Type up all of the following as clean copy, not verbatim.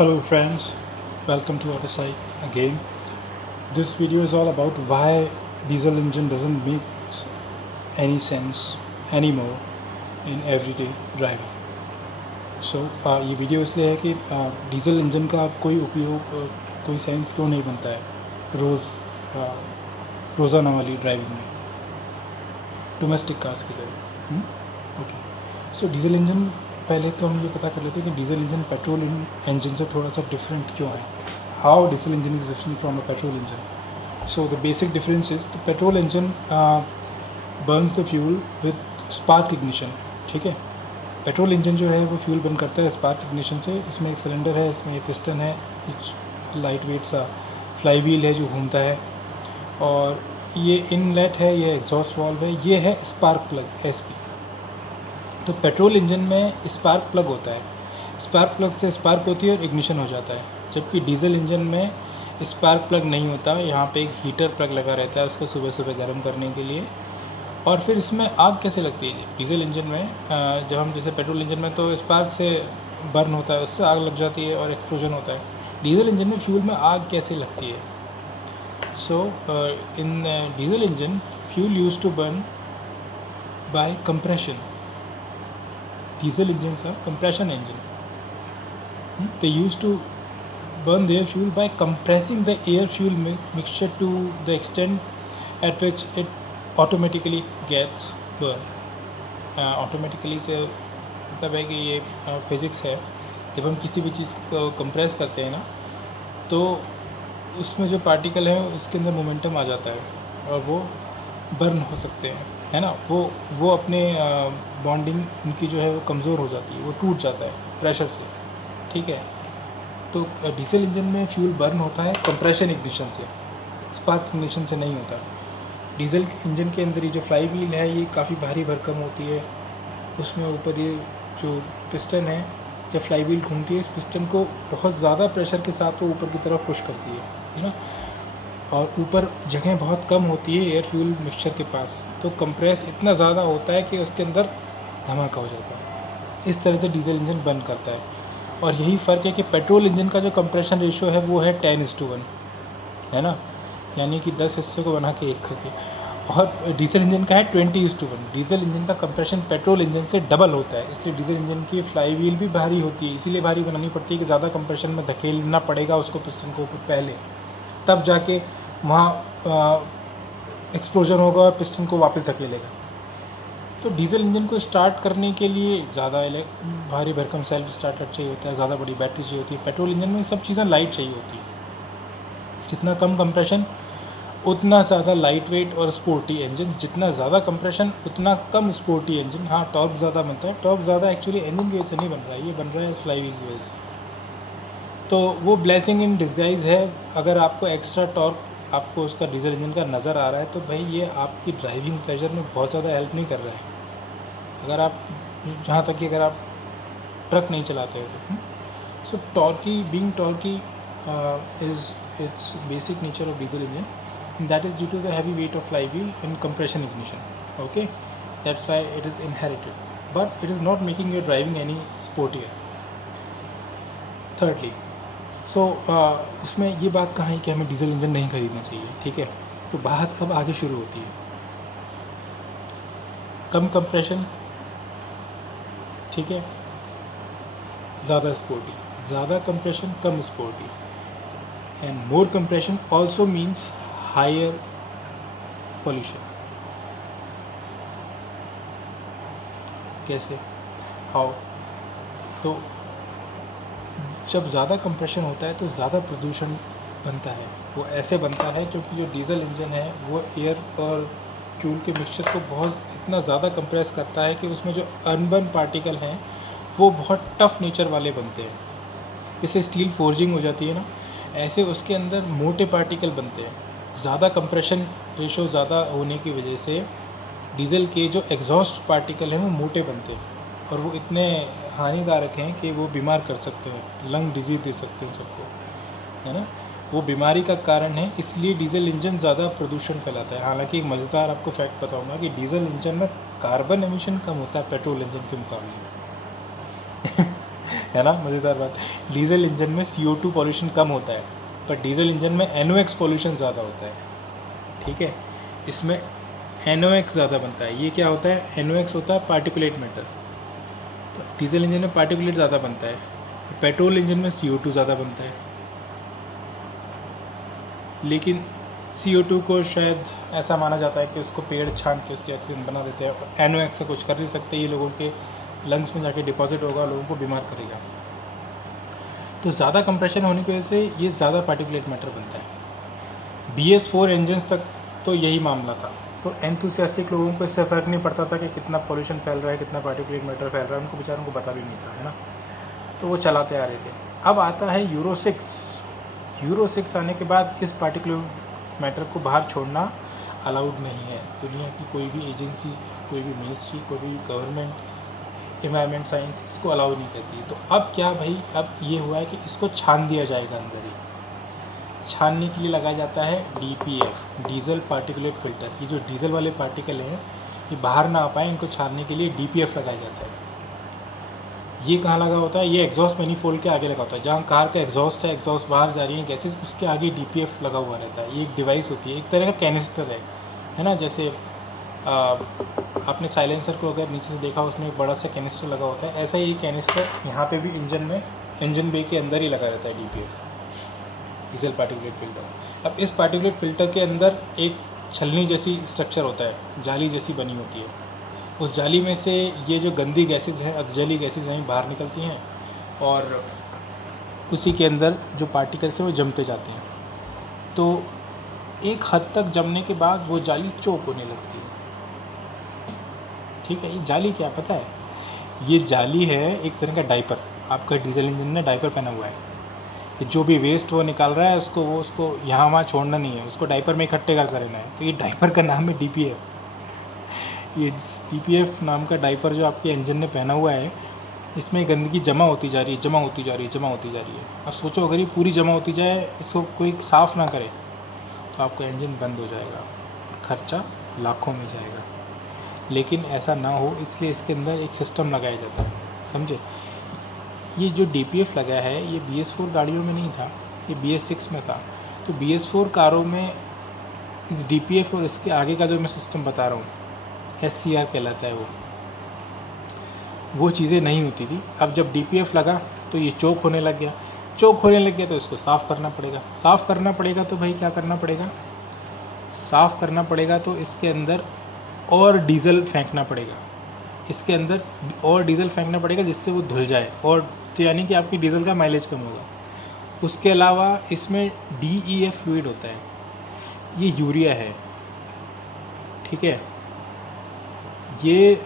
Hello friends, welcome to Autosite again. This video is all about why diesel engine doesn't make any sense anymore in everyday driving. So ये video इसलिए है कि diesel engine का कोई उपयोग कोई sense क्यों नहीं बनता है रोज़ाना वाली ड्राइविंग में डोमेस्टिक कार्स की तरह। ओके, सो डीजल इंजन पहले तो हम ये पता कर लेते हैं कि डीजल इंजन पेट्रोल इंजन से थोड़ा सा डिफरेंट क्यों है. How diesel engine is different from a petrol engine. So the basic difference is the petrol engine Burns the fuel with spark ignition. ठीक है, पेट्रोल इंजन जो है वो फ्यूल बर्न करता है स्पार्क इग्निशन से. इसमें एक सिलेंडर है, इसमें एक पिस्टन है, लाइट वेट सा फ्लाई व्हील है जो घूमता है, और ये इनलेट है, ये एग्जॉस्ट वाल्व है, ये है स्पार्क प्लग एसपी. तो पेट्रोल इंजन में स्पार्क प्लग होता है, स्पार्क प्लग से स्पार्क होती है और इग्निशन हो जाता है. जबकि डीजल इंजन में स्पार्क प्लग नहीं होता, यहाँ पे एक हीटर प्लग लगा रहता है उसको सुबह सुबह गर्म करने के लिए. और फिर इसमें आग कैसे लगती है डीजल इंजन में? जब हम जैसे पेट्रोल इंजन में तो स्पार्क से बर्न होता है, उससे आग लग जाती है और एक्सप्लोजन होता है. डीजल इंजन में फ्यूल में आग कैसे लगती है? So in diesel engine fuel use to burn by compression. Diesel engines are compression engine. They used to burn their fuel by compressing the air-fuel mixture to the extent at which it automatically gets burned. Automatically से मतलब है कि ये physics है. जब हम किसी भी चीज़ को कंप्रेस करते हैं ना, तो उसमें जो पार्टिकल है उसके अंदर मोमेंटम आ जाता है और वो बर्न हो सकते हैं, है ना. वो अपने बॉन्डिंग उनकी जो है वो कमज़ोर हो जाती है, वो टूट जाता है प्रेशर से. ठीक है, तो डीजल इंजन में फ्यूल बर्न होता है कंप्रेशन इग्निशन से, स्पार्क इग्निशन से नहीं होता. डीजल इंजन के अंदर ये जो फ्लाई व्हील है ये काफ़ी भारी भरकम होती है. उसमें ऊपर ये जो पिस्टन है, जब फ्लाई व्हील घूमती है इस पिस्टन को बहुत ज़्यादा प्रेशर के साथ वो ऊपर की तरफ पुश करती है ना. और ऊपर जगह बहुत कम होती है एयर फ्यूल मिक्सचर के पास, तो कंप्रेस इतना ज़्यादा होता है कि उसके अंदर धमाका हो जाता है. इस तरह से डीजल इंजन बर्न करता है. और यही फ़र्क है कि पेट्रोल इंजन का जो कंप्रेशन रेशियो है वो है 10:1, है ना, यानी कि 10 हिस्से को बना के एक करके. और डीजल इंजन का है 20:1. डीजल इंजन का कंप्रेशन पेट्रोल इंजन से डबल होता है, इसलिए डीजल इंजन की फ्लाई व्हील भी भारी होती है. इसीलिए भारी बनानी पड़ती है कि ज़्यादा कंप्रेशन में धकेलना पड़ेगा उसको पिस्टन को पहले, तब जाके वहाँ एक्सप्लोजन होगा और पिस्टन को वापस धकेलेगा. तो डीजल इंजन को स्टार्ट करने के लिए ज़्यादा भारी भरकम सेल्फ स्टार्टर चाहिए होता है, ज़्यादा बड़ी बैटरी चाहिए होती है. पेट्रोल इंजन में सब चीज़ें लाइट चाहिए होती है. जितना कम कंप्रेशन उतना ज़्यादा लाइट वेट और स्पोर्टी इंजन, जितना ज़्यादा कंप्रेशन उतना कम स्पोर्टी इंजन. हाँ, टॉर्क ज़्यादा बनता है. टॉर्क ज़्यादा एक्चुअली इंजन की वजह से नहीं बन रहा है, ये बन रहा है फ्लाई व्हील की वजह से. तो वो ब्लेसिंग इन डिस्गाइज है. अगर आपको एक्स्ट्रा टॉर्क आपको उसका डीजल इंजन का नज़र आ रहा है तो भाई ये आपकी ड्राइविंग प्लेजर में बहुत ज़्यादा हेल्प नहीं कर रहा है. अगर आप जहाँ तक कि अगर आप ट्रक नहीं चलाते हो तो. So torquey, being torquey is its basic nature of diesel engine, and that is due to the heavy weight of flywheel and compression ignition. Okay, that's why it is inherited, but it is not making your driving any sportier. Thirdly, सो इसमें ये बात कहाँ है कि हमें diesel engine नहीं खरीदना चाहिए. ठीक है, तो बात अब आगे शुरू होती है. कम कंप्रेशन, ठीक है, ज़्यादा स्पोर्टी. ज़्यादा कंप्रेशन, कम sporty. And more compression also means higher pollution. कैसे? हाउ? तो जब ज़्यादा कंप्रेशन होता है तो ज़्यादा प्रदूषण बनता है. वो ऐसे बनता है क्योंकि जो डीजल इंजन है वो एयर और फ्यूल के मिक्सचर को बहुत इतना ज़्यादा कंप्रेस करता है कि उसमें जो अनबर्न पार्टिकल हैं वो बहुत टफ़ नेचर वाले बनते हैं. जैसे स्टील फोर्जिंग हो जाती है ना, ऐसे उसके अंदर मोटे पार्टिकल बनते हैं. ज़्यादा कंप्रेशन रेशो ज़्यादा होने की वजह से डीजल के जो एग्जॉस्ट पार्टिकल हैं वो मोटे बनते हैं और वो इतने हानिकारक हैं कि वो बीमार कर सकते हैं, लंग डिजीज़ दे सकते हैं सबको, है ना. वो बीमारी का कारण है, इसलिए डीजल इंजन ज़्यादा प्रदूषण फैलाता है. हालांकि एक मज़ेदार आपको फैक्ट बताऊंगा कि डीजल इंजन में कार्बन एमिशन कम होता है पेट्रोल इंजन के मुकाबले. है ना, मज़ेदार बात। डीजल इंजन में CO2 पॉल्यूशन कम होता है, पर डीजल इंजन में NOx पॉल्यूशन ज़्यादा होता है। ठीक है, इसमें NOx ज़्यादा बनता है। ये क्या होता है, NOx होता है पार्टिकुलेट मैटर। तो डीजल इंजन में पार्टिकुलेट ज़्यादा बनता है, पेट्रोल इंजन में CO2 ज़्यादा बनता है। लेकिन CO2 को शायद ऐसा माना जाता है कि उसको पेड़ छान के उसकी ऑक्सीजन बना देते हैं, और NOx से कुछ कर नहीं सकते, ये लोगों के लंग्स में जाके डिपॉजिट होगा, लोगों को बीमार करेगा। तो ज़्यादा कंप्रेशन होने की वजह से ये ज़्यादा पार्टिकुलेट मैटर बनता है। BS4 इंजन्स तक तो यही मामला था, तो एंथुसियास्टिक लोगों को इससे फ़र्क नहीं पड़ता था कि कितना पॉल्यूशन फैल रहा है, कितना पार्टिकुलेट मैटर फैल रहा है, उनको बेचारों को पता भी नहीं था, है ना, तो वो चलाते आ रहे थे। अब आता है यूरो 6। यूरो 6 आने के बाद इस पार्टिकुलर मैटर को बाहर छोड़ना अलाउड नहीं है। दुनिया की कोई भी एजेंसी, कोई भी मिनिस्ट्री, कोई भी गवर्नमेंट, एनवायरनमेंट साइंस इसको अलाउ नहीं करती। तो अब क्या भाई, अब ये हुआ है कि इसको छान दिया जाएगा अंदर ही। छानने के लिए लगाया जाता है DPF, डीजल पार्टिकुलेट फ़िल्टर। ये जो डीजल वाले पार्टिकल हैं ये बाहर ना आ पाए, इनको छानने के लिए DPF लगाया जाता है। ये कहाँ लगा होता है, ये एग्जॉस्ट मैनिफोल्ड के आगे लगा होता है। जहाँ कार का एग्जॉस्ट है, एग्जॉस्ट बाहर जा रही है गैसेज, उसके आगे DPF लगा हुआ रहता है। ये एक डिवाइस होती है, एक तरह का कैनिस्टर है ना। जैसे आपने साइलेंसर को अगर नीचे से देखा, उसमें एक बड़ा सा कैनिस्टर लगा होता है, ऐसा ही ये कैनिस्टर यहाँ पे भी इंजन बे के अंदर ही लगा रहता है DPF, डीजल पार्टिकुलेट फ़िल्टर। अब इस पार्टिकुलेट फ़िल्टर के अंदर एक छलनी जैसी स्ट्रक्चर होता है, जाली जैसी बनी होती है। उस जाली में से ये जो गंदी गैसेज हैं, अधजली गैसेज हैं, बाहर निकलती हैं, और उसी के अंदर जो पार्टिकल्स हैं वो जमते जाते हैं। तो एक हद तक जमने के बाद वो जाली चोक होने लगती है। ठीक है, ये जाली क्या पता है, ये जाली है एक तरह का डाइपर। आपका डीजल इंजन ने डाइपर पहना हुआ है कि जो भी वेस्ट वो निकाल रहा है उसको यहाँ वहाँ छोड़ना नहीं है, उसको डाइपर में इकट्ठे करके रहना है। तो ये डाइपर का नाम है DPF। ये DPF नाम का डाइपर जो आपके इंजन ने पहना हुआ है, इसमें गंदगी जमा होती जा रही है। और सोचो अगर ये पूरी जमा होती जाए, इसको कोई साफ़ ना करे, तो आपका इंजन बंद हो जाएगा और ख़र्चा लाखों में जाएगा। लेकिन ऐसा ना हो, इसलिए इसके अंदर एक सिस्टम लगाया जाता है, समझे। ये जो DPF लगा है, ये BS4 गाड़ियों में नहीं था, ये BS6 में था। तो BS4 कारों में इस DPF और इसके आगे का जो मैं सिस्टम बता रहा हूँ, SCR कहलाता है, वो चीज़ें नहीं होती थी। अब जब DPF लगा तो ये चोक होने लग गया तो इसको साफ़ करना पड़ेगा। तो भाई क्या करना पड़ेगा, साफ़ करना पड़ेगा, तो इसके अंदर और डीजल फेंकना पड़ेगा, जिससे वो धुल जाए, और तो यानी कि आपकी डीजल का माइलेज कम होगा। उसके अलावा इसमें DEF फ्लूइड होता है, ये यूरिया है, ठीक है। ये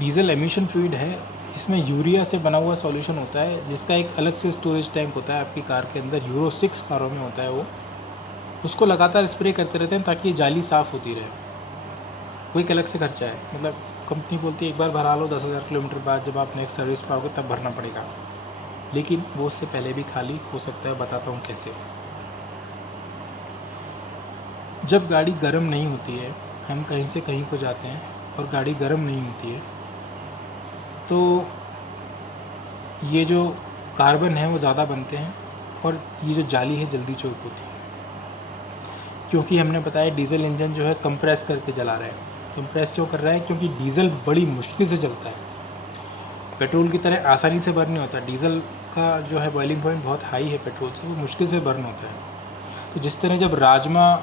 डीजल एमिशन फ्लूइड है, इसमें यूरिया से बना हुआ सॉल्यूशन होता है, जिसका एक अलग से स्टोरेज टैंक होता है आपकी कार के अंदर। यूरो 6 कारों में होता है वो। उसको लगातार स्प्रे करते रहते हैं ताकि ये जाली साफ़ होती रहे। वो एक अलग से खर्चा है, मतलब कंपनी बोलती है एक बार भरा लो, 10,000 किलोमीटर बाद जब आप नेक्स्ट सर्विस पर आओगे तब भरना पड़ेगा, लेकिन वो उससे पहले भी खाली हो सकता है। बताता हूँ कैसे। जब गाड़ी गर्म नहीं होती है, हम कहीं से कहीं को जाते हैं और गाड़ी गर्म नहीं होती है, तो ये जो कार्बन है वो ज़्यादा बनते हैं, और ये जो जाली है जल्दी चोक होती है। क्योंकि हमने बताया डीजल इंजन जो है कंप्रेस करके जला रहा है। कंप्रेस क्यों कर रहा है, क्योंकि डीजल बड़ी मुश्किल से चलता है, पेट्रोल की तरह आसानी से बर्न नहीं होता। डीजल का जो है बॉइलिंग पॉइंट बहुत हाई है पेट्रोल से, वो मुश्किल से बर्न होता है। तो जिस तरह जब राजमा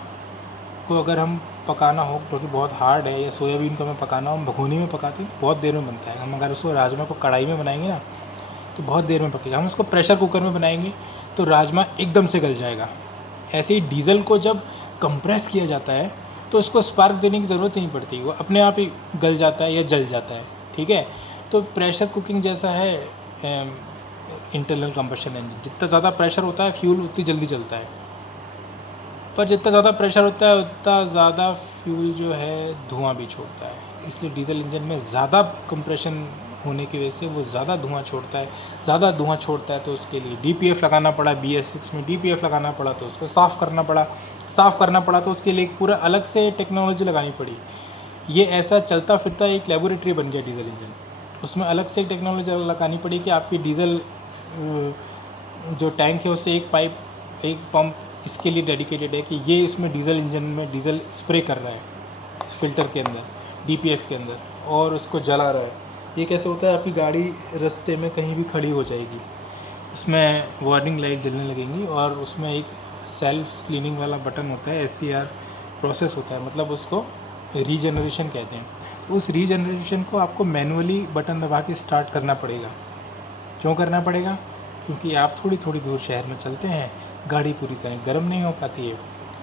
को अगर हम पकाना हो क्योंकि बहुत हार्ड है, या सोयाबीन को हमें पकाना हो, हम भगोनी में पकाते हैं, बहुत देर में बनता है। हम अगर उसको राजमा को कढ़ाई में बनाएंगे ना तो बहुत देर में पकेगा। हम उसको प्रेशर कुकर में बनाएंगे तो राजमा एकदम से गल जाएगा। ऐसे ही डीजल को जब कंप्रेस किया जाता है तो उसको स्पार्क देने की ज़रूरत ही नहीं पड़ती, वो अपने आप ही गल जाता है या जल जाता है, ठीक है। तो प्रेशर कुकिंग जैसा है इंटरनल कंबशन इंजन। जितना ज़्यादा प्रेशर होता है फ्यूल उतनी जल्दी जलता है, पर जितना ज़्यादा प्रेशर होता है उतना ज़्यादा फ्यूल जो है धुआं भी छोड़ता है। इसलिए डीजल इंजन में ज़्यादा कंप्रेशन होने की वजह से वो ज़्यादा धुआं छोड़ता है। तो उसके लिए DPF लगाना पड़ा, BS6 में DPF लगाना पड़ा, तो उसको साफ़ करना पड़ा तो उसके लिए एक पूरा अलग से टेक्नोलॉजी लगानी पड़ी। ये ऐसा चलता फिरता एक लेबोरेटरी बन गया डीजल इंजन। उसमें अलग से टेक्नोलॉजी लगानी पड़ी कि आपकी डीजल जो टैंक है उससे एक पाइप, एक पंप इसके लिए डेडिकेटेड है कि ये इसमें डीजल इंजन में डीजल स्प्रे कर रहा है इस फिल्टर के अंदर, डीपीएफ के अंदर, और उसको जला रहा है। ये कैसे होता है, आपकी गाड़ी रास्ते में कहीं भी खड़ी हो जाएगी, इसमें वार्निंग लाइट जलने लगेंगी और उसमें एक सेल्फ क्लीनिंग वाला बटन होता है, SCR प्रोसेस होता है, मतलब उसको रीजनरेशन कहते हैं। तो उस रीजनरेशन को आपको मैनुअली बटन दबा के स्टार्ट करना पड़ेगा। क्यों करना पड़ेगा? क्योंकि आप थोड़ी थोड़ी दूर शहर में चलते हैं, गाड़ी पूरी तरह गर्म नहीं हो पाती है,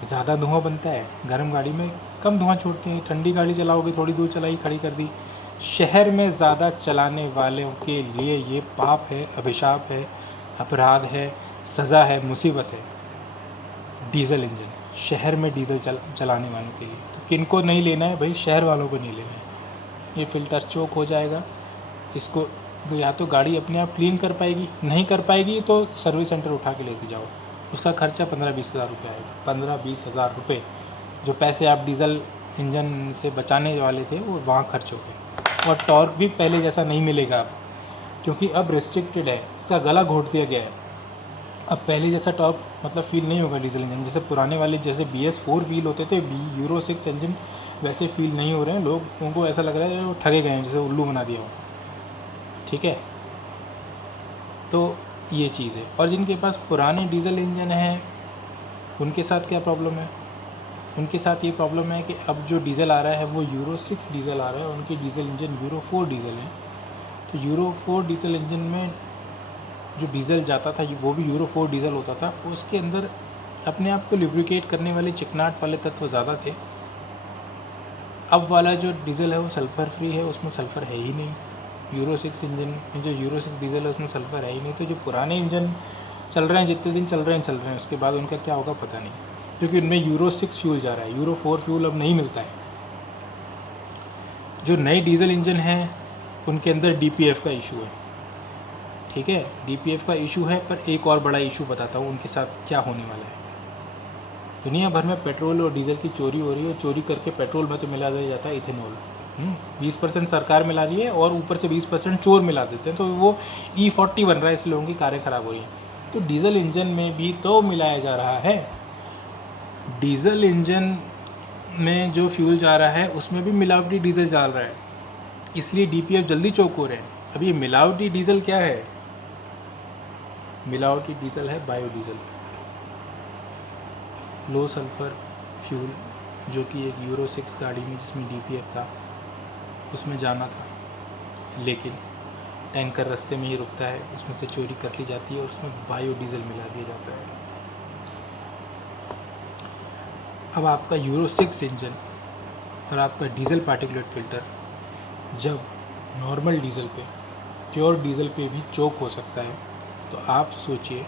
ज़्यादा धुआं बनता है। गर्म गाड़ी में कम धुआं छोड़ते हैं, ठंडी गाड़ी चलाओगे, थोड़ी दूर चलाई, खड़ी कर दी। शहर में ज़्यादा चलाने वालों के लिए ये पाप है, अभिशाप है, अपराध है, सज़ा है, मुसीबत है। डीजल इंजन शहर में डीजल चलाने वालों के लिए, तो किन को नहीं लेना है भाई? शहर वालों को नहीं लेना है। ये फ़िल्टर चोक हो जाएगा, इसको या तो गाड़ी अपने आप क्लीन कर पाएगी, नहीं कर पाएगी तो सर्विस सेंटर उठा के लेके जाओ, उसका खर्चा 15-20 हज़ार रुपये आएगा। 15-20 हज़ार रुपये जो पैसे आप डीजल इंजन से बचाने वाले थे वो वहाँ खर्च हो गए। और टॉर्क भी पहले जैसा नहीं मिलेगा अब, क्योंकि अब रिस्ट्रिक्टेड है, इसका गला घोट दिया गया है। अब पहले जैसा टॉर्क मतलब फील नहीं होगा डीजल इंजन, जैसे पुराने वाले जैसे BS4 फील होते थे, यूरो 6 इंजन वैसे फील नहीं हो रहे हैं। लोगों को ऐसा लग रहा है वो ठगे गए हैं, जैसे उल्लू बना दिया हो। ठीक है, तो ये चीज़ है। और जिनके पास पुराने डीजल इंजन हैं उनके साथ क्या प्रॉब्लम है? उनके साथ ये प्रॉब्लम है कि अब जो डीजल आ रहा है वो यूरो 6 डीजल आ रहा है, उनकी डीजल इंजन यूरो 4 डीजल है। तो यूरो 4 डीजल इंजन में जो डीजल जाता था वो भी यूरो 4 डीजल होता था, उसके अंदर अपने आप को लुब्रिकेट करने वाले चिकनाट वाले तत्व ज़्यादा थे। अब वाला जो डीजल है वो सल्फ़र फ्री है, उसमें सल्फ़र है ही नहीं। यूरो 6 इंजन में जो यूरो 6 डीजल है उसमें सल्फ़र है ही नहीं। तो जो पुराने इंजन चल रहे हैं, जितने दिन चल रहे हैं, उसके बाद उनका क्या होगा पता नहीं, क्योंकि उनमें यूरो 6 फ्यूल जा रहा है, यूरो 4 फ्यूल अब नहीं मिलता है। जो नए डीजल इंजन हैं उनके अंदर DPF का इशू है। ठीक है, DPF का इशू है, पर एक और बड़ा इशू बताता हूँ उनके साथ क्या होने वाला है। दुनिया भर में पेट्रोल और डीजल की चोरी हो रही है, चोरी करके पेट्रोल में तो मिला दिया जाता है इथेनॉल। 20% सरकार मिला रही है और ऊपर से 20% चोर मिला देते हैं, तो वो E40 बन रहा है, इसलिए लोगों की कारें ख़राब हो रही हैं। तो डीजल इंजन में भी तो मिलाया जा रहा है। डीजल इंजन में जो फ्यूल जा रहा है उसमें भी मिलावटी डीजल डाल रहा है, इसलिए DPF जल्दी चोक हो रहे हैं। अब ये मिलावटी डीजल क्या है? मिलावटी डीजल है बायोडीजल, लो सल्फ़र फ्यूल, जो कि एक यूरो 6 गाड़ी में जिसमें DPF था उसमें जाना था, लेकिन टैंकर रास्ते में ही रुकता है, उसमें से चोरी कर ली जाती है और उसमें बायोडीज़ल मिला दिया जाता है। अब आपका यूरो 6 इंजन और आपका डीजल पार्टिकुलेट फ़िल्टर जब नॉर्मल डीजल पे, प्योर डीजल पे भी चोक हो सकता है, तो आप सोचिए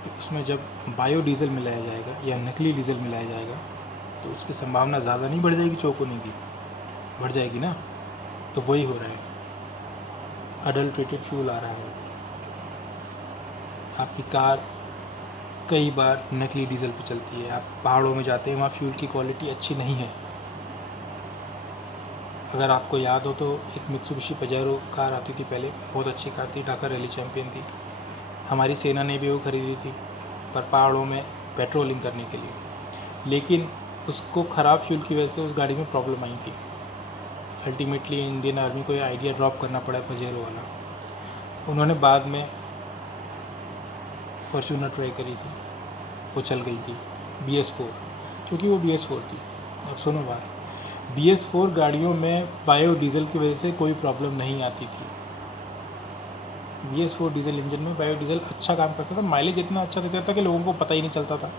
कि उसमें जब बायोडीज़ल मिलाया जाएगा या नकली डीजल मिलाया जाएगा तो उसकी संभावना ज़्यादा नहीं बढ़ जाएगी चोक होने की? बढ़ जाएगी ना। तो वही हो रहा है, अडल्ट्रेटेड फ्यूल आ रहा है। आपकी कार कई बार नकली डीजल पे चलती है, आप पहाड़ों में जाते हैं, वहाँ फ्यूल की क्वालिटी अच्छी नहीं है। अगर आपको याद हो तो एक मित्सुबिशी पजेरो कार आती थी पहले, बहुत अच्छी कार थी, ढाका रैली चैम्पियन थी। हमारी सेना ने भी वो ख़रीदी थी, पर पहाड़ों में पेट्रोलिंग करने के लिए, लेकिन उसको ख़राब फ्यूल की वजह से उस गाड़ी में प्रॉब्लम आई थी। अल्टीमेटली इंडियन आर्मी को ये आइडिया ड्रॉप करना पड़ा पजेरो वाला। उन्होंने बाद में फॉर्च्यूनर ट्राई करी थी, वो चल गई थी BS4, क्योंकि वो BS4 थी। अब सुनो बात, BS4 गाड़ियों में बायोडीज़ल की वजह से कोई प्रॉब्लम नहीं आती थी। BS4 डीजल इंजन में बायोडीज़ल अच्छा काम करता था, माइलेज इतना अच्छा देता था कि लोगों को पता ही नहीं चलता था।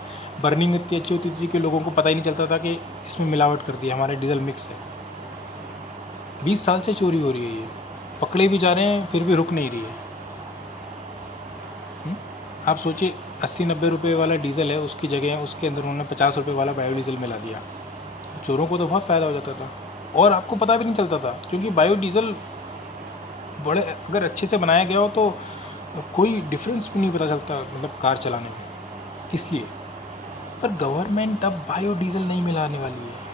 बर्निंग इतनी अच्छी होती थी कि लोगों को पता ही नहीं चलता था कि इसमें मिलावट कर दी है, हमारा डीजल मिक्स है। 20 साल से चोरी हो रही है, ये पकड़े भी जा रहे हैं फिर भी रुक नहीं रही है। आप सोचिए 80-90 रुपये वाला डीज़ल है, उसकी जगह उसके अंदर उन्होंने 50 रुपये वाला बायोडीज़ल मिला दिया। चोरों को तो बहुत फ़ायदा हो जाता था और आपको पता भी नहीं चलता था, क्योंकि बायोडीज़ल बड़े अगर अच्छे से बनाया गया हो तो कोई डिफरेंस भी नहीं पता चलता, मतलब कार चलाने में। इसलिए पर गवर्नमेंट अब बायोडीज़ल नहीं मिलाने वाली है।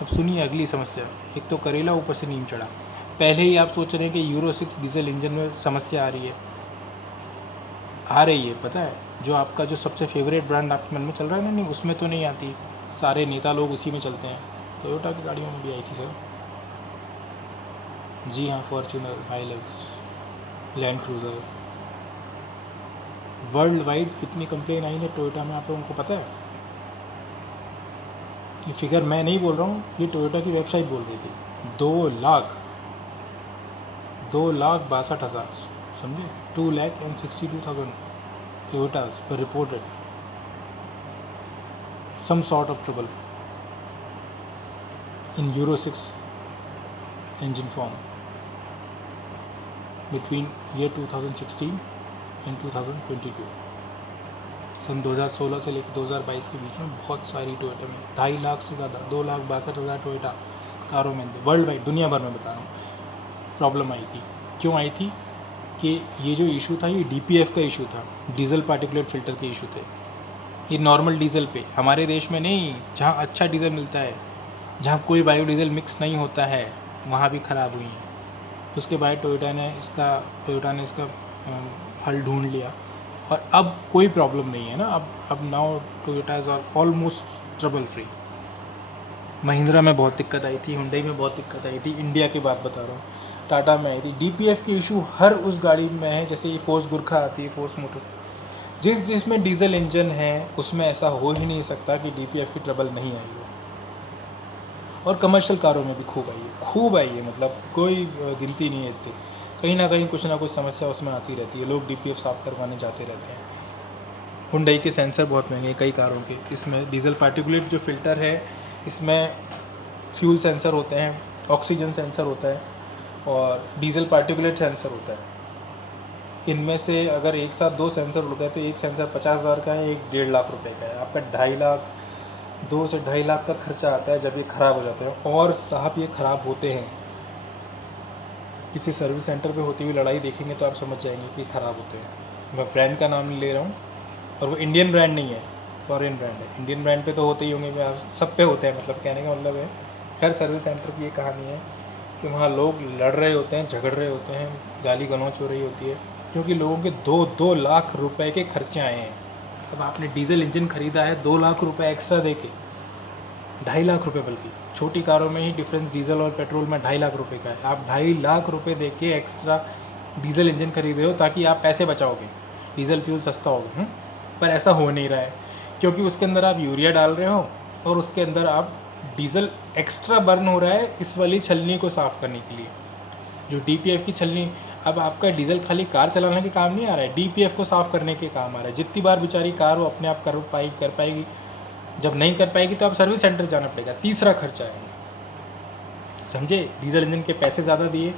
अब सुनिए अगली समस्या, एक तो करेला ऊपर से नीम चढ़ा। पहले ही आप सोच रहे हैं कि यूरो 6 डीजल इंजन में समस्या आ रही है, पता है? जो आपका जो सबसे फेवरेट ब्रांड आपके मन में चल रहा है ना, नहीं उसमें तो नहीं आती। सारे नेता लोग उसी में चलते हैं। टोयोटा की गाड़ियों में भी आई थी सर। जी हाँ, Fortuner, Hilux, land cruiser. World wide कितनी कंप्लेन आई है टोयोटा में, आप लोगों को पता है? ये फिगर मैं नहीं बोल रहा हूँ, ये टोयोटा की वेबसाइट बोल रही थी। 2,62,000, समझे? 2,62,000 Toyotas were reported some sort of trouble in Euro 6 engine form between year 2016 and 2022। सन 2016 से लेकर 2022 के बीच में बहुत सारी टोयोटा में 2.5 लाख से ज़्यादा 2,62,000 टोयोटा कारों में वर्ल्ड वाइड दुनिया भर में बता रहा हूँ प्रॉब्लम आई थी। क्यों आई थी? कि ये जो इशू था ये DPF का इशू था, डीजल पार्टिकुलेट फ़िल्टर के इशू थे। ये नॉर्मल डीजल पे, हमारे देश में नहीं, जहाँ अच्छा डीजल मिलता है, जहाँ कोई बायोडीजल मिक्स नहीं होता है, वहाँ भी ख़राब हुई हैं। उसके बाद टोयोटा ने इसका हल ढूंढ लिया और अब कोई प्रॉब्लम नहीं है ना। अब now Toyotas are almost trouble free. Mahindra में बहुत दिक्कत आई थी, हुंडई में बहुत दिक्कत आई थी, इंडिया की बात बता रहा हूँ, टाटा में आई थी। DPF की इशू हर उस गाड़ी में है, जैसे ये फोर्स गुरखा आती है, फोर्स मोटर, जिसमें डीजल इंजन है उसमें ऐसा हो ही नहीं सकता कि DPF की ट्रबल नहीं आई हो। और कमर्शियल कारों में भी खूब आई है, मतलब कोई गिनती नहीं है इतनी। कहीं ना कहीं कुछ ना कुछ समस्या उसमें आती रहती है, लोग DPF साफ़ करवाने जाते रहते हैं। हुंडई के सेंसर बहुत महंगे हैं कई कारों के। इसमें डीजल पार्टिकुलेट जो फ़िल्टर है, इसमें फ्यूल सेंसर होते हैं, ऑक्सीजन सेंसर होता है और डीजल पार्टिकुलेट सेंसर होता है। इनमें से अगर एक साथ 2 सेंसर उड़ गए तो एक सेंसर 50,000 का है, एक 1.5 लाख रुपए का है। आपका 2.5 लाख 2 से 2.5 लाख का खर्चा आता है जब ये ख़राब हो जाते हैं। और साहब ये ख़राब होते हैं, किसी सर्विस सेंटर पे होती हुई लड़ाई देखेंगे तो आप समझ जाएंगे कि ख़राब होते हैं। मैं ब्रांड का नाम नहीं ले रहा हूँ, और वो इंडियन ब्रांड नहीं है, फॉरेन ब्रांड है। इंडियन ब्रांड पे तो होते ही होंगे, सब पे होते हैं, मतलब कहने का मतलब है हर सर्विस सेंटर की ये कहानी है कि वहाँ लोग लड़ रहे होते हैं, झगड़ रहे होते हैं, गाली गलौच हो रही होती है, क्योंकि लोगों के 2-2 लाख रुपए के खर्चे आए हैं। अब आपने डीजल इंजन ख़रीदा है 2 लाख रुपए एक्स्ट्रा दे के, 2.5 लाख रुपये, बल्कि छोटी कारों में ही डिफरेंस डीजल और पेट्रोल में 2.5 लाख रुपए का है। आप 2.5 लाख रुपए दे के एक्स्ट्रा डीजल इंजन खरीद रहे हो ताकि आप पैसे बचाओगे, डीजल फ्यूल सस्ता होगा। पर ऐसा हो नहीं रहा है, क्योंकि उसके अंदर आप यूरिया डाल रहे हो और उसके अंदर आप डीजल एक्स्ट्रा बर्न हो रहा है इस वाली छलनी को साफ़ करने के लिए, जो DPF की छलनी। अब आपका डीजल खाली कार चलाने के काम नहीं आ रहा है, DPF को साफ़ करने के काम आ रहा है। जितनी बार बेचारी कार वो अपने आप कर पाएगी, जब नहीं कर पाएगी तो आप सर्विस सेंटर जाना पड़ेगा, तीसरा खर्चा है, समझे? डीजल इंजन के पैसे ज़्यादा दिए,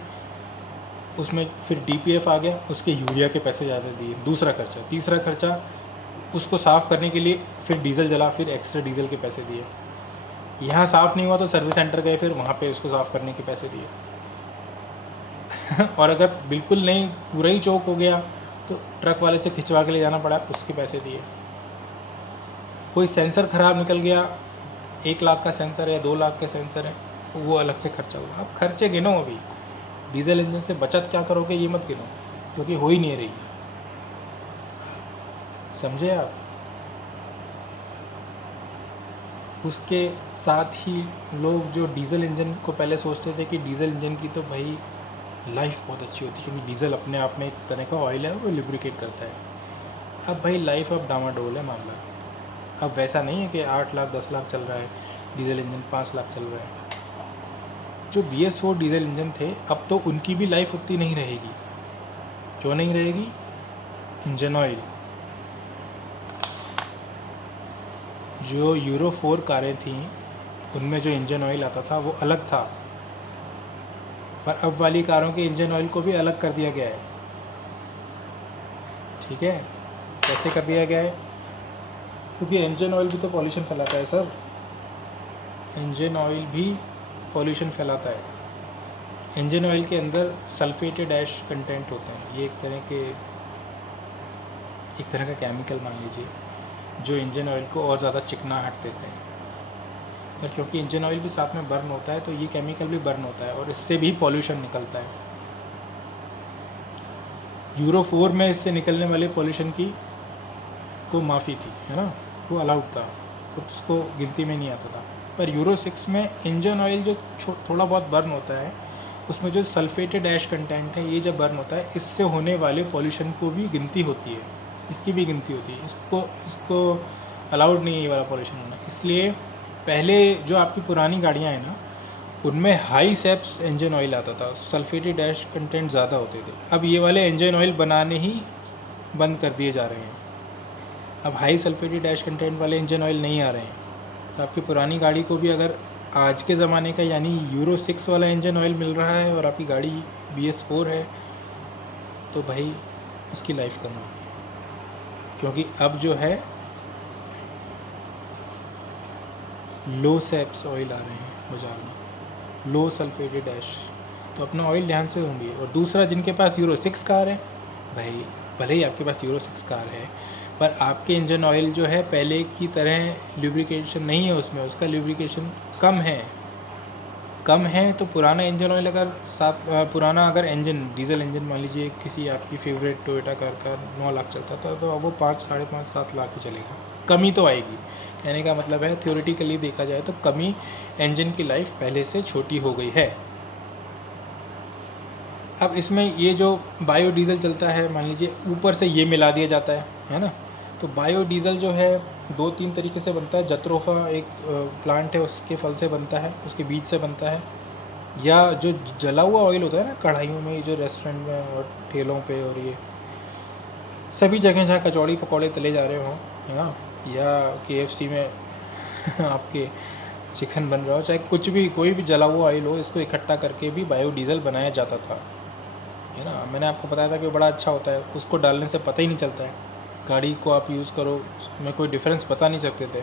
उसमें फिर DPF आ गया, उसके यूरिया के पैसे ज़्यादा दिए, दूसरा खर्चा। तीसरा खर्चा उसको साफ़ करने के लिए फिर डीजल जला, फिर एक्स्ट्रा डीजल के पैसे दिए। यहाँ साफ़ नहीं हुआ तो सर्विस सेंटर गए, फिर वहाँ पे उसको साफ़ करने के पैसे दिए। और अगर बिल्कुल नहीं, पूरा ही चौक हो गया तो ट्रक वाले से खिंचवा के ले जाना पड़ा, उसके पैसे दिए। कोई सेंसर ख़राब निकल गया, 1 लाख का सेंसर है, 2 लाख का सेंसर है, वो अलग से खर्चा हुआ। आप खर्चे गिनो, अभी डीजल इंजन से बचत क्या करोगे ये मत गिनो, क्योंकि हो ही नहीं रही है, समझे आप? उसके साथ ही लोग जो डीजल इंजन को पहले सोचते थे कि डीजल इंजन की तो भाई लाइफ बहुत अच्छी होती है, क्योंकि डीजल अपने आप में एक तरह का ऑयल है, वो लुब्रिकेट करता है। अब भाई लाइफ अब डामाडोल है मामला। अब वैसा नहीं है कि 8 लाख 10 लाख चल रहा है डीजल इंजन, 5 लाख चल रहा है। जो BS4 डीजल इंजन थे, अब तो उनकी भी लाइफ उतनी नहीं रहेगी। क्यों नहीं रहेगी? इंजन ऑयल, जो यूरो 4 कारें थीं उनमें जो इंजन ऑयल आता था वो अलग था, पर अब वाली कारों के इंजन ऑयल को भी अलग कर दिया गया है। ठीक है, कैसे कर दिया गया है? क्योंकि इंजन ऑयल भी तो पॉल्यूशन फैलाता है सर, इंजन ऑयल भी पॉल्यूशन फैलाता है। इंजन ऑयल के अंदर सल्फेटेड ऐश कंटेंट होते हैं, ये एक तरह का केमिकल मान लीजिए, जो इंजन ऑयल को और ज़्यादा चिकनाहट देते हैं। पर क्योंकि इंजन ऑयल भी साथ में बर्न होता है तो ये केमिकल भी बर्न होता है और इससे भी पॉल्यूशन निकलता है। यूरो 4 में इससे निकलने वाले पॉल्यूशन की को माफ़ी थी, है ना, वो अलाउड था, उसको गिनती में नहीं आता था। पर यूरो 6 में इंजन ऑयल जो थोड़ा बहुत बर्न होता है उसमें जो सल्फेटेड ऐश कंटेंट है, ये जब बर्न होता है इससे होने वाले पॉल्यूशन को भी गिनती होती है, इसकी भी गिनती होती है। इसको अलाउड नहीं है ये वाला पॉल्यूशन होना। इसलिए पहले जो आपकी पुरानी गाड़ियाँ हैं ना, उनमें हाई सेप्स इंजन ऑयल आता था, सल्फेटेड ऐश कंटेंट ज़्यादा होते थे। अब ये वाले इंजन ऑयल बनाने ही बंद कर दिए जा रहे हैं, अब हाई सल्फेटेड ऐश कंटेंट वाले इंजन ऑयल नहीं आ रहे हैं। तो आपकी पुरानी गाड़ी को भी अगर आज के ज़माने का यानी यूरो 6 वाला इंजन ऑयल मिल रहा है और आपकी गाड़ी BS4 है, तो भाई उसकी लाइफ कम होगी, क्योंकि अब जो है लो सेप्स ऑयल आ रहे हैं बाज़ार में, लो सल्फेटेड ऐश। तो अपना ऑयल ध्यान से ढूंढिए। और दूसरा, जिनके पास यूरो 6 कार है, भाई भले ही आपके पास यूरो 6 कार है पर आपके इंजन ऑयल जो है पहले की तरह ल्यूब्रिकेशन नहीं है उसमें, उसका ल्यूब्रिकेशन कम है। तो पुराना इंजन ऑयल अगर पुराना अगर इंजन डीजल इंजन मान लीजिए किसी आपकी फेवरेट टोयोटा कार का 9 लाख चलता था, तो अब वो 5, 5.5, 7 लाख ही चलेगा। कमी तो आएगी, कहने का मतलब है थ्योरेटिकली देखा जाए तो कमी, इंजन की लाइफ पहले से छोटी हो गई है। अब इसमें ये जो बायोडीज़ल चलता है, मान लीजिए ऊपर से ये मिला दिया जाता है ना। तो बायोडीज़ल जो है 2-3 तरीके से बनता है। जत्रोफा एक प्लांट है, उसके फल से बनता है, उसके बीज से बनता है। या जो जला हुआ ऑयल होता है ना कढ़ाइयों में, जो रेस्टोरेंट में और ठेलों पे और ये सभी जगह जहाँ कचौड़ी पकौड़े तले जा रहे हों, है ना, या KFC में आपके चिकन बन रहा हो, चाहे कुछ भी, कोई भी जला हुआ ऑयल हो, इसको इकट्ठा करके भी बायोडीज़ल बनाया जाता था, है ना। मैंने आपको बताया था कि बड़ा अच्छा होता है, उसको डालने से पता ही नहीं चलता है, गाड़ी को आप यूज़ करो उसमें कोई डिफरेंस बता नहीं सकते थे।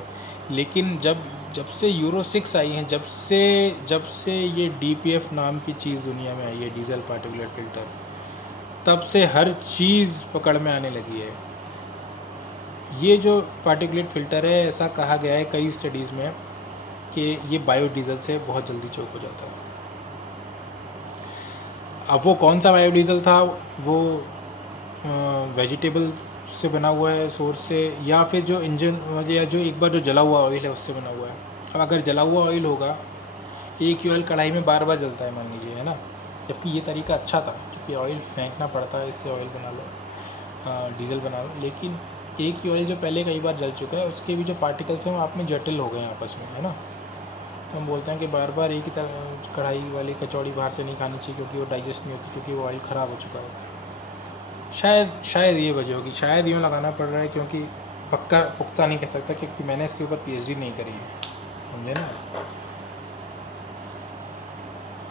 लेकिन जब से यूरो 6 आई हैं, जब से ये DPF नाम की चीज़ दुनिया में आई है, डीजल पार्टिकुलेट फ़िल्टर, तब से हर चीज़ पकड़ में आने लगी है। ये जो पार्टिकुलेट फ़िल्टर है, ऐसा कहा गया है कई स्टडीज़ में कि ये बायोडीज़ल से बहुत जल्दी चोक हो जाता है। अब वो कौन सा बायोडीज़ल था, वो वेजिटेबल से बना हुआ है सोर्स से, या फिर जो इंजन या जो एक बार जो जला हुआ ऑयल है उससे बना हुआ है। अब अगर जला हुआ ऑयल होगा, एक ही ऑयल कढ़ाई में बार बार जलता है मान लीजिए, है ना, जबकि ये तरीका अच्छा था क्योंकि ऑयल फेंकना पड़ता है, इससे ऑयल बना लो, डीजल बना लो। लेकिन एक ही ऑयल जो पहले कई बार जल चुका है, उसके भी जो पार्टिकल्स हैं वो आप में जटिल हो गए हैं आपस में, है ना। तो हम बोलते हैं कि बार बार एक ही तरह कढ़ाई वाली कचौड़ी बाहर से नहीं खानी चाहिए, क्योंकि वो डाइजेस्ट नहीं होती, क्योंकि वो ऑयल ख़राब हो चुका होता है। शायद ये वजह होगी, शायद यूँ लगाना पड़ रहा है, क्योंकि पक्का पुख्ता नहीं कह सकता, क्योंकि मैंने इसके ऊपर PhD नहीं करी है, समझे ना।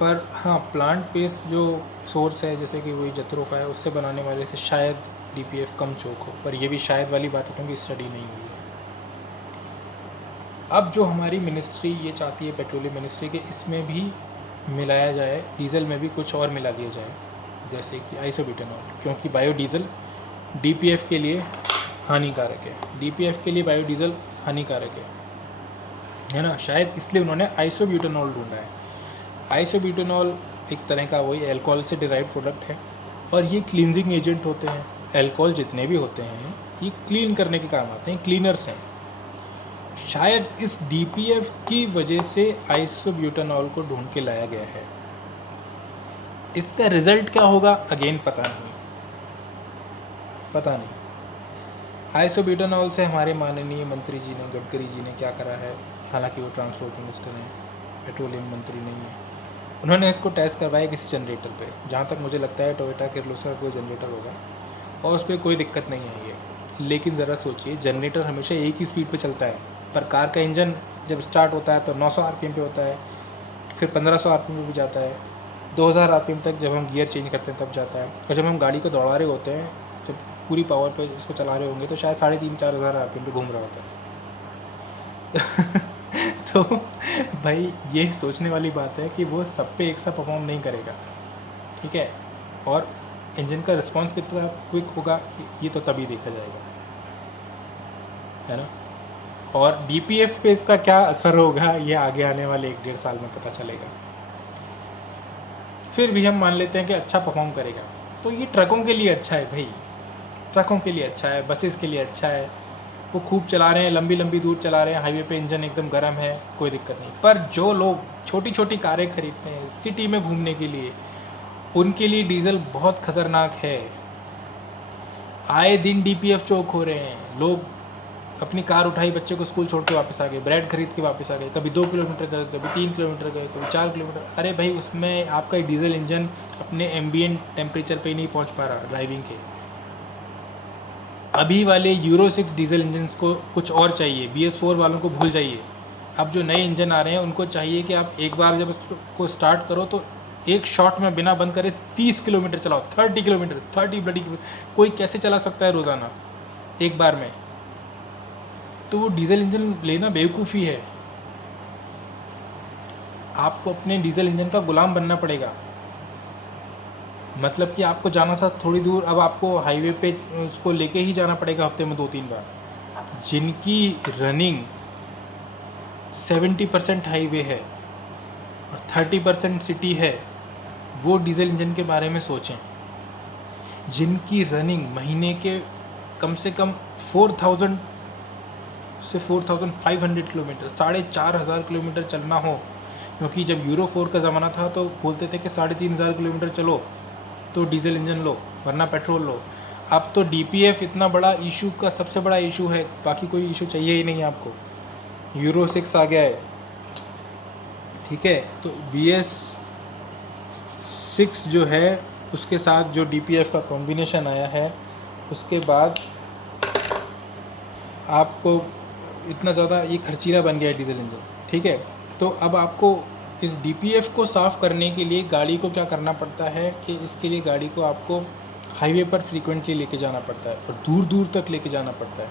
पर हाँ, प्लांट बेस्ड जो सोर्स है, जैसे कि वही जत्रोफा है, उससे बनाने वाले से शायद DPF कम चोक हो, पर ये भी शायद वाली बात है क्योंकि स्टडी नहीं हुई है। अब जो हमारी मिनिस्ट्री ये चाहती है, पेट्रोलियम मिनिस्ट्री, के इसमें भी मिलाया जाए, डीजल में भी कुछ और मिला दिया जाए, जैसे कि आइसोब्यूटेनॉल, क्योंकि बायोडीज़ल DPF के लिए हानिकारक है, DPF के लिए बायोडीज़ल हानिकारक है ना। शायद इसलिए उन्होंने आइसोब्यूटेनॉल ढूंढा है। आइसोब्यूटेनॉल एक तरह का वही अल्कोहल से डिराइव प्रोडक्ट है, और ये क्लींजिंग एजेंट होते हैं। अल्कोहल जितने भी होते हैं ये क्लीन करने के काम आते हैं, क्लीनर्स हैं। शायद इस DPF की वजह से आइसोब्यूटेनॉल को ढूंढ के लाया गया है। इसका रिजल्ट क्या होगा अगेन पता नहीं। आइसोब्यूटेनॉल से हमारे माननीय मंत्री जी ने, गडकरी जी ने क्या करा है, हालांकि वो ट्रांसपोर्ट मिनिस्टर हैं, पेट्रोलियम मंत्री नहीं है। उन्होंने इसको टेस्ट करवाया किसी जनरेटर पे, जहाँ तक मुझे लगता है टोयोटा किर्लोस्कर का कोई जनरेटर होगा, और उस पर कोई दिक्कत नहीं आई है। लेकिन ज़रा सोचिए, जनरेटर हमेशा एक ही स्पीड पे चलता है, पर कार का इंजन जब स्टार्ट होता है तो 900 RPM पे होता है, फिर 1500 RPM पे भी जाता है, 2000 RPM तक जब हम गियर चेंज करते हैं तब जाता है। और जब हम गाड़ी को दौड़ा रहे होते हैं, जब पूरी पावर पे उसको चला रहे होंगे, तो शायद 3500-4000 RPM पे घूम रहा होता है। तो भाई ये सोचने वाली बात है कि वो सब पे एक सा परफॉर्म नहीं करेगा, ठीक है। और इंजन का रिस्पांस कितना क्विक होगा ये तो तभी देखा जाएगा, है ना। और DPF पे इसका क्या असर होगा ये आगे आने वाले 1-1.5 साल में पता चलेगा। फिर भी हम मान लेते हैं कि अच्छा परफॉर्म करेगा। तो ये ट्रकों के लिए अच्छा है भाई, ट्रकों के लिए अच्छा है, बसेस के लिए अच्छा है। वो खूब चला रहे हैं, लंबी लंबी दूर चला रहे हैं, हाईवे पे इंजन एकदम गर्म है, कोई दिक्कत नहीं। पर जो लोग छोटी छोटी कारें खरीदते हैं सिटी में घूमने के लिए, उनके लिए डीजल बहुत खतरनाक है। आए दिन DPF चौक हो रहे हैं, लोग अपनी कार उठाई, बच्चे को स्कूल छोड़ के वापस आ गए, ब्रेड खरीद के वापस आ गए, कभी 2 किलोमीटर गए, कभी 3 किलोमीटर गए, कभी 4 किलोमीटर। अरे भाई उसमें आपका डीजल इंजन अपने एम्बियंट टेम्परेचर पे नहीं पहुंच पा रहा ड्राइविंग के। अभी वाले यूरो 6 डीजल इंजन को कुछ और चाहिए, BS4 वालों को भूल जाइए। अब जो नए इंजन आ रहे हैं उनको चाहिए कि आप एक बार जब उसको स्टार्ट करो तो एक शॉट में बिना बंद करे 30 किलोमीटर चलाओ, 30 किलोमीटर, 30 ब्लडी। कोई कैसे चला सकता है रोज़ाना एक बार में? तो वो डीजल इंजन लेना बेवकूफ़ी है। आपको अपने डीजल इंजन का गुलाम बनना पड़ेगा। मतलब कि आपको जाना सा थोड़ी दूर, अब आपको हाईवे पे उसको लेके ही जाना पड़ेगा हफ्ते में 2-3 बार। जिनकी रनिंग 70% हाईवे है और 30% सिटी है, वो डीजल इंजन के बारे में सोचें। जिनकी रनिंग महीने के कम से कम 4000 से 4500 किलोमीटर, 4500 किलोमीटर चलना हो, क्योंकि जब यूरो 4 का ज़माना था तो बोलते थे कि 3500 किलोमीटर चलो तो डीजल इंजन लो, वरना पेट्रोल लो। अब तो DPF इतना बड़ा इशू का सबसे बड़ा इशू है, बाकी कोई इशू चाहिए ही नहीं आपको। यूरो 6 आ गया है, ठीक है, तो BS6 जो है उसके साथ जो DPF का कॉम्बिनेशन आया है, उसके बाद आपको इतना ज़्यादा ये खर्चीला बन गया है डीजल इंजन, ठीक है। तो अब आपको इस DPF को साफ़ करने के लिए गाड़ी को क्या करना पड़ता है कि इसके लिए गाड़ी को आपको हाईवे पर फ्रीक्वेंटली लेके जाना पड़ता है और दूर दूर तक लेके जाना पड़ता है।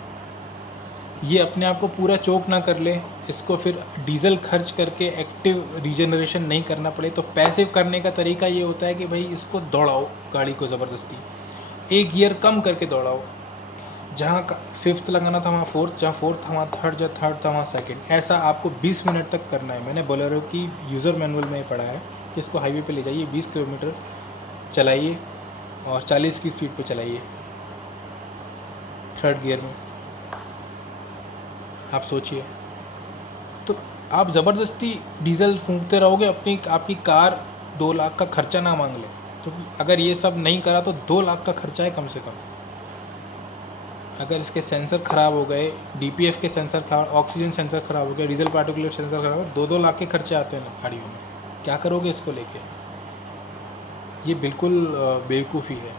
ये अपने आप को पूरा चोक ना कर ले, इसको फिर डीजल खर्च करके एक्टिव रीजनरेशन नहीं करना पड़े। तो पैसिव करने का तरीका ये होता है कि भाई इसको दौड़ाओ गाड़ी को ज़बरदस्ती, एक गियर कम करके दौड़ाओ। जहाँ का 5th लगाना था वहाँ 4th, जहाँ 4th था वहाँ 3rd, जहाँ 3rd था वहाँ 2nd। ऐसा आपको 20 मिनट तक करना है। मैंने बोलेरो की यूज़र मैनुअल में पढ़ा है कि इसको हाईवे पे ले जाइए, 20 किलोमीटर चलाइए और 40 की स्पीड पे चलाइए 3rd गियर में। आप सोचिए, तो आप ज़बरदस्ती डीजल फूंकते रहोगे, आपकी कार 2 लाख का खर्चा ना मांग ले। क्योंकि अगर ये सब नहीं करा तो 2 लाख का खर्चा है कम से कम। अगर इसके सेंसर ख़राब हो गए, DPF के सेंसर खराब, ऑक्सीजन सेंसर ख़राब हो गया, डीजल पार्टिकुलर सेंसर ख़राब हो गया, 2-2 लाख के खर्चे आते हैं गाड़ियों में। क्या करोगे इसको लेके? ये बिल्कुल बेवकूफ़ी है।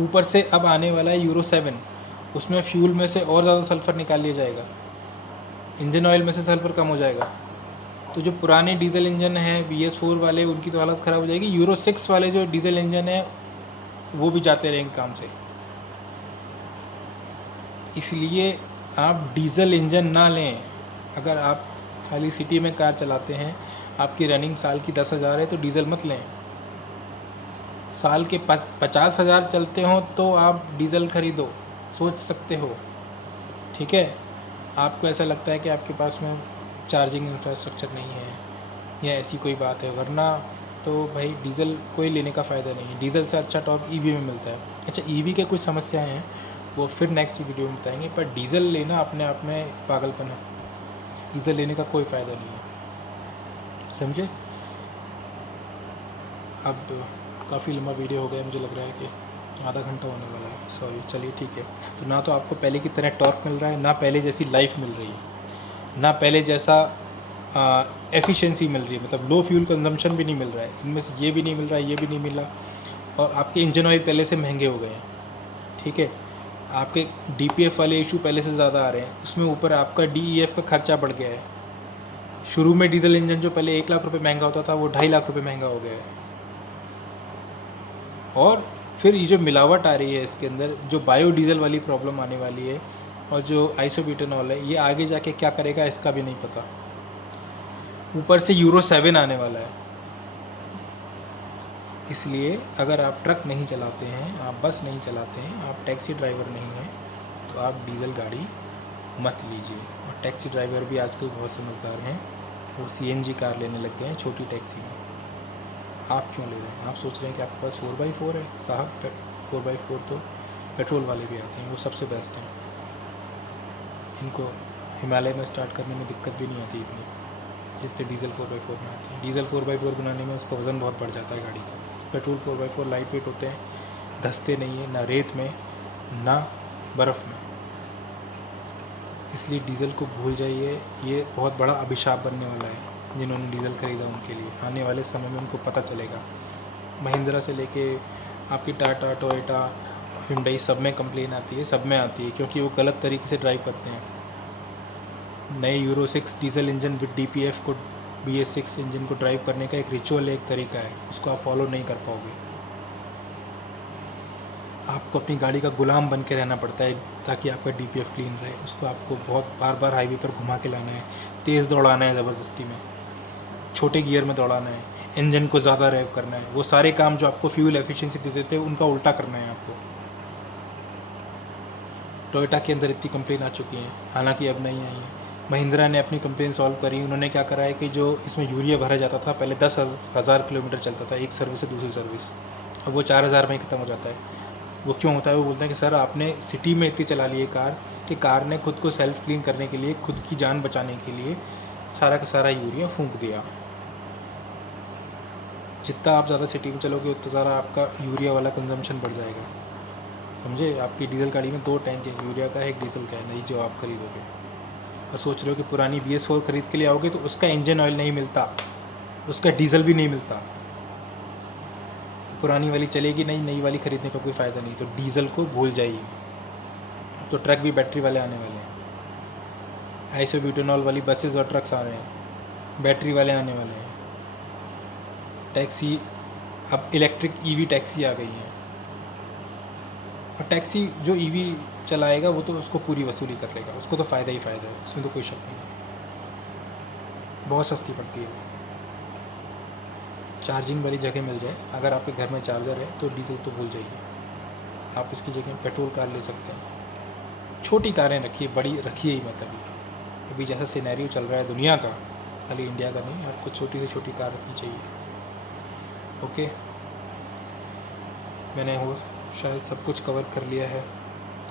ऊपर से अब आने वाला है यूरो 7, उसमें फ्यूल में से और ज़्यादा सल्फ़र निकाल लिया जाएगा, इंजन ऑयल में से सल्फ़र कम हो जाएगा। तो जो पुराने डीजल इंजन हैं BS4 वाले, उनकी तो हालत ख़राब हो जाएगी। यूरो 6 वाले जो डीजल इंजन हैं वो भी जाते रहेंगे काम से। इसलिए आप डीजल इंजन ना लें। अगर आप खाली सिटी में कार चलाते हैं, आपकी रनिंग साल की 10,000 है तो डीजल मत लें। साल के 50,000 चलते हो तो आप डीजल खरीदो, सोच सकते हो, ठीक है। आपको ऐसा लगता है कि आपके पास में चार्जिंग इंफ्रास्ट्रक्चर नहीं है या ऐसी कोई बात है, वरना तो भाई डीजल कोई लेने का फ़ायदा नहीं है। डीजल से अच्छा टॉर्क EV में मिलता है। अच्छा, EV के कुछ समस्याएं हैं, वो फिर नेक्स्ट वीडियो में बताएंगे। पर डीजल लेना अपने आप में पागलपन है, डीजल लेने का कोई फ़ायदा नहीं है, समझे। अब काफ़ी लंबा वीडियो हो गया, मुझे लग रहा है कि आधा घंटा होने वाला है, सॉरी। चलिए ठीक है। तो ना तो आपको पहले की तरह टॉर्क मिल रहा है, ना पहले जैसी लाइफ मिल रही है, ना पहले जैसा एफिशिएंसी मिल रही है, मतलब लो फ्यूल कंजम्पशन भी नहीं मिल रहा है। इनमें से ये भी नहीं मिल रहा है, ये भी नहीं मिला, और आपके इंजन ऑयल पहले से महंगे हो गए हैं, ठीक है। आपके DPF वाले इशू पहले से ज़्यादा आ रहे हैं, उसमें ऊपर आपका DEF का खर्चा बढ़ गया है। शुरू में डीजल इंजन जो पहले 1 लाख रुपये महंगा होता था, वो 2.5 लाख रुपये महंगा हो गया है। और फिर ये जो मिलावट आ रही है इसके अंदर, जो बायोडीज़ल वाली प्रॉब्लम आने वाली है, और जो आइसोब्यूटेनॉल है, ये आगे जाके क्या करेगा इसका भी नहीं पता। ऊपर से यूरो 7 आने वाला है। इसलिए अगर आप ट्रक नहीं चलाते हैं, आप बस नहीं चलाते हैं, आप टैक्सी ड्राइवर नहीं हैं, तो आप डीजल गाड़ी मत लीजिए। और टैक्सी ड्राइवर भी आजकल बहुत समझदार हैं, वो CNG कार लेने लग गए हैं छोटी टैक्सी में। आप क्यों ले रहे हैं? आप सोच रहे हैं कि आपके पास 4x4 है? साहब 4x4 तो पेट्रोल वाले भी आते हैं, वो सबसे बेस्ट हैं। इनको हिमालय में स्टार्ट करने में दिक्कत भी नहीं आती इतनी जितने डीजल 4x4 में आती है। डीजल 4x4 बनाने में उसका वज़न बहुत बढ़ जाता है गाड़ी का। पेट्रोल 4x4 लाइट वेट होते हैं, धंसते नहीं है ना रेत में ना बर्फ़ में। इसलिए डीज़ल को भूल जाइए, ये बहुत बड़ा अभिशाप बनने वाला है जिन्होंने डीज़ल ख़रीदा उनके लिए। आने वाले समय में उनको पता चलेगा। महिंद्रा से लेके आपकी टाटा, टोयोटा, हुंडई सब में कंप्लेन आती है, सब में आती है, क्योंकि वो गलत तरीके से ड्राइव करते हैं। नए euro 6 diesel engine with DPF को, BS6 इंजन को ड्राइव करने का एक रिचुअल है, एक तरीका है, उसको आप फॉलो नहीं कर पाओगे। आपको अपनी गाड़ी का गुलाम बन के रहना पड़ता है ताकि आपका DPF क्लीन रहे। उसको आपको बहुत बार बार हाईवे पर घुमा के लाना है, तेज़ दौड़ाना है, ज़बरदस्ती में छोटे गियर में दौड़ाना है, इंजन को ज़्यादा रेव करना है। वो सारे काम जो आपको फ्यूल एफिशिएंसी देते थे उनका उल्टा करना है आपको। टोयोटा के अंदर इतनी कंप्लेन आ चुकी हैं, हालांकि अब नहीं आई है। महिंद्रा ने अपनी कंप्लेन सॉल्व करी। उन्होंने क्या करा है कि जो इसमें यूरिया भरा जाता था, पहले 10,000 किलोमीटर चलता था एक सर्विस से दूसरी सर्विस, अब वो 4,000 में ही ख़त्म हो जाता है। वो क्यों होता है? वो बोलते हैं कि सर आपने सिटी में इतनी चला ली है कार कि कार ने खुद को सेल्फ क्लीन करने के लिए, खुद की जान बचाने के लिए सारा का सारा यूरिया फूंक दिया। जितना आप ज़्यादा सिटी में चलोगे उतना ज़्यादा आपका यूरिया वाला कंजम्पशन बढ़ जाएगा। समझे? आपकी डीजल गाड़ी में 2 टैंक है, यूरिया का है, एक डीजल का है, नई जो आप खरीदोगे। और सोच रहे हो कि पुरानी BS4 खरीद के लिए आओगे तो उसका इंजन ऑयल नहीं मिलता, उसका डीजल भी नहीं मिलता। पुरानी वाली चलेगी नहीं, नई वाली खरीदने का कोई फ़ायदा नहीं। तो डीजल को भूल जाइए। अब तो ट्रक भी बैटरी वाले आने वाले हैं, आइसोब्यूटेनॉल वाली बसेस और ट्रक्स आ रहे हैं, बैटरी वाले आने वाले हैं। टैक्सी, अब इलेक्ट्रिक EV टैक्सी आ गई है। और टैक्सी जो EV चलाएगा वो तो उसको पूरी वसूली कर लेगा, उसको तो फ़ायदा ही फ़ायदा है, उसमें तो कोई शक नहीं है। बहुत सस्ती पड़ती है वो। चार्जिंग वाली जगह मिल जाए, अगर आपके घर में चार्जर है तो डीजल तो भूल जाइए। आप इसकी जगह पेट्रोल कार ले सकते हैं। छोटी कारें रखिए, बड़ी रखिए ही मत। अभी जैसा सिनेरियो चल रहा है दुनिया का, खाली इंडिया का नहीं, आपको छोटी से छोटी कार रखनी चाहिए। ओके, मैंने हो शायद सब कुछ कवर कर लिया है,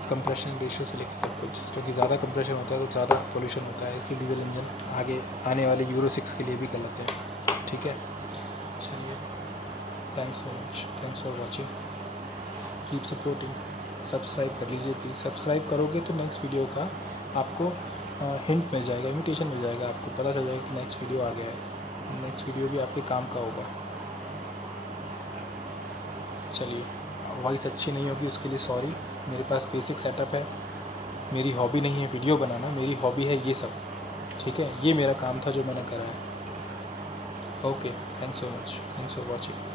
कंप्रेशन रेशियो से लेकर सब कुछ। क्योंकि ज़्यादा कंप्रेशन होता है तो ज़्यादा पोल्यूशन होता है, इसलिए डीजल इंजन आगे आने वाले यूरो 6 के लिए भी गलत है। ठीक है, चलिए, thanks so much, thanks for watching, keep supporting. Subscribe कर लीजिए प्लीज़। सब्सक्राइब करोगे तो नेक्स्ट वीडियो का आपको हिंट मिल जाएगा, इन्विटेशन मिल जाएगा, आपको पता चल जाएगा कि नेक्स्ट वीडियो आ गया है। नेक्स्ट वीडियो भी आपके काम का होगा। चलिए, वॉइस अच्छी नहीं होगी उसके लिए सॉरी। मेरे पास बेसिक सेटअप है, मेरी हॉबी नहीं है वीडियो बनाना, मेरी हॉबी है ये सब। ठीक है, ये मेरा काम था जो मैंने करा है। Okay, thanks so much, thanks for watching.